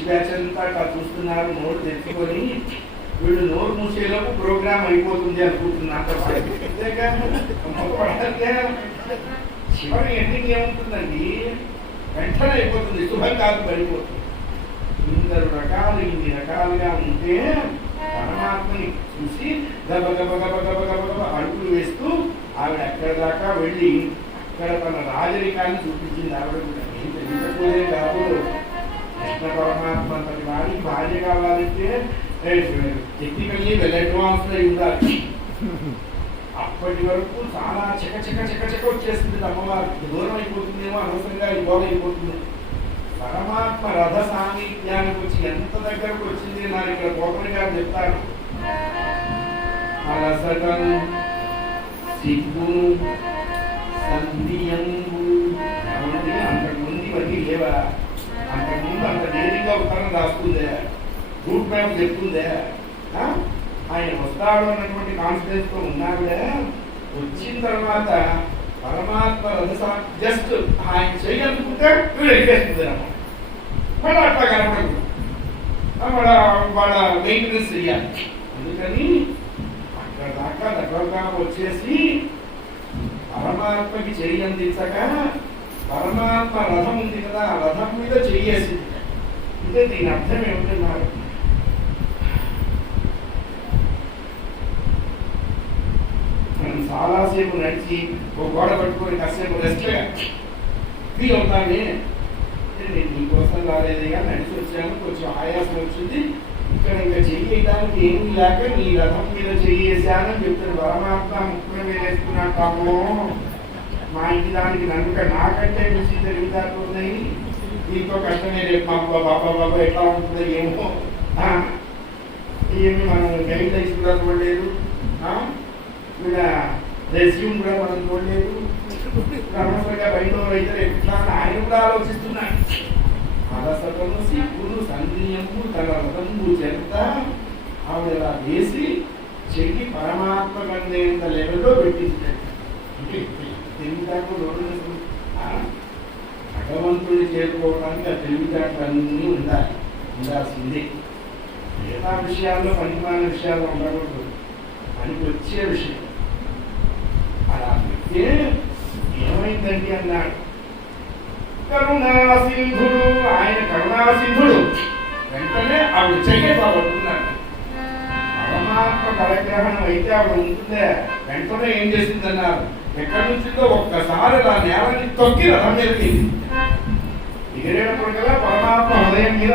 పిచ్చి బ్యాచ్ అంతా అట్లా చూస్తున్నారు నోరు తెచ్చుకొని. వీళ్ళు నోరు మూసేలోపు ప్రోగ్రామ్ అయిపోతుంది అనుకుంటున్నారు. చివరి ఎండింగ్ ఏముంటుందండి, వెంటనే అయిపోతుంది, శుభం కాదు పడిపోతుంది. ఇన్ని రకాలుగా ఉంటే పరమాత్మని చూసి గబ గబ గబ గబ గబ గబ అడుగులు వేస్తూ ఆవిడ అక్కడ దాకా వెళ్ళి అక్కడ తన రాజరికాన్ని చూపించింది. ఆవిడ కూడా ఏం తెలియకపోయే కాదు. కృష్ణ పరమాత్మ అంతటి వాడికి భార్య కావాలంటే టెక్నికల్లీ వెల్ అడ్వాన్స్డ్ అయి ఉండాలి. అప్పటి వరకు చాలా చక వచ్చేస్తుంది అమ్మవారికి. దూరం అయిపోతుందేమో, అనవసరంగా ఇవాళ అయిపోతుంది. పరమాత్మ రథ సాన్నిధ్యానికి వచ్చి ఎంత దగ్గరకు వచ్చింది నాకు ఇక్కడ గోపని గారు చెప్తారు. అలసటను సిగ్గును సంధియంబు అంతకుముందు ఇవన్నీ లేవా? అంతకుముందు అంత ధైర్యంగా ఉత్తరం రాస్తుందే, రూట్ మ్యాప్ చెప్తుందే, ఆయన వస్తాడు అన్నటువంటి కాన్ఫిడెన్స్ తో ఉన్నాడే. వచ్చిన తర్వాత పరమాత్మ రథ జస్ట్ ఆయన చేయగలుగుతుంటే వెళ్ళిపోతుందమ్మా. మళ్ళీ అట్లా కనపడదు, వాళ్ళ మెయింటెనెన్స్ చెయ్యాలి. అందుకని అక్కడ దాకా దగ్గరగా వచ్చేసి పరమాత్మకి చెయ్యి అందించక పరమాత్మ రథం ఉంది కదా, ఆ రథం మీద చెయ్యేసింది. అంటే దీని అర్థం ఏమిటన్నారు? మనం చాలాసేపు నడిచి ఒక గోడ పట్టుకొని కాసేపు రెస్ట్గా ఫీల్ అవుతానే. నేను నీకోసం రాలేదుగా, నడిచి వచ్చాను, కొంచెం ఆయాసం వచ్చింది, ఇక్కడ ఇంకా చెయ్యడానికి ఏమి లేక నీ రథం మీద చెయ్యేసానని చెప్తాడు. పరమాత్మ ముక్కుల మీద వేసుకున్నాము, మా ఇంటి దానికి నన్ను నాకంటే మించి తెలివిదారున్నాయి, దీంతో కష్టమే, రేపు మా బాబా ఎట్లా ఉంటుందో ఏమో, ఏమి మనం గైడ్ లైన్స్ కూడా చూడలేదు, ఇలా రెజ్యూమ్ కూడా మనం చూడలేదు, అనవసరంగా బయట అయితే ఎట్లా ఆయన కూడా ఆలోచిస్తున్నాడు. అలసటను సిగ్గును సంధియము తన రథంబు చెంత ఆవిడ ఇలా వేసి చెయ్యి పరమాత్మ కందేంత లెవెల్లో పెట్టించాడు. తెలివితేటలు భగవంతుని చేరుకోవడానికి ఆ తెలివితేటలన్నీ ఉండాల్సిందే. మిగతా విషయాల్లో పనిమాన విషయాలు ఉండకూడదు, పనికి వచ్చే విషయం. అలా పెడితే ఏమైందండి అన్నాడు. కరుణాసింధుడు, ఆయన కరుణాసింధుడు. వెంటనే ఆవిడ చెయ్యే పడుతున్నాడు. పరమాత్మ కరగ్రహణం అయితే ఆవిడ ఉంటుందే, వెంటనే ఏం చేసిందన్నారు, ఎక్కడి నుంచిందో ఒక్కసారి ఆ నేలని తొక్కి రథం మీద ఎగిరేటప్పుడు కదా పరమాత్మ హృదయం మీద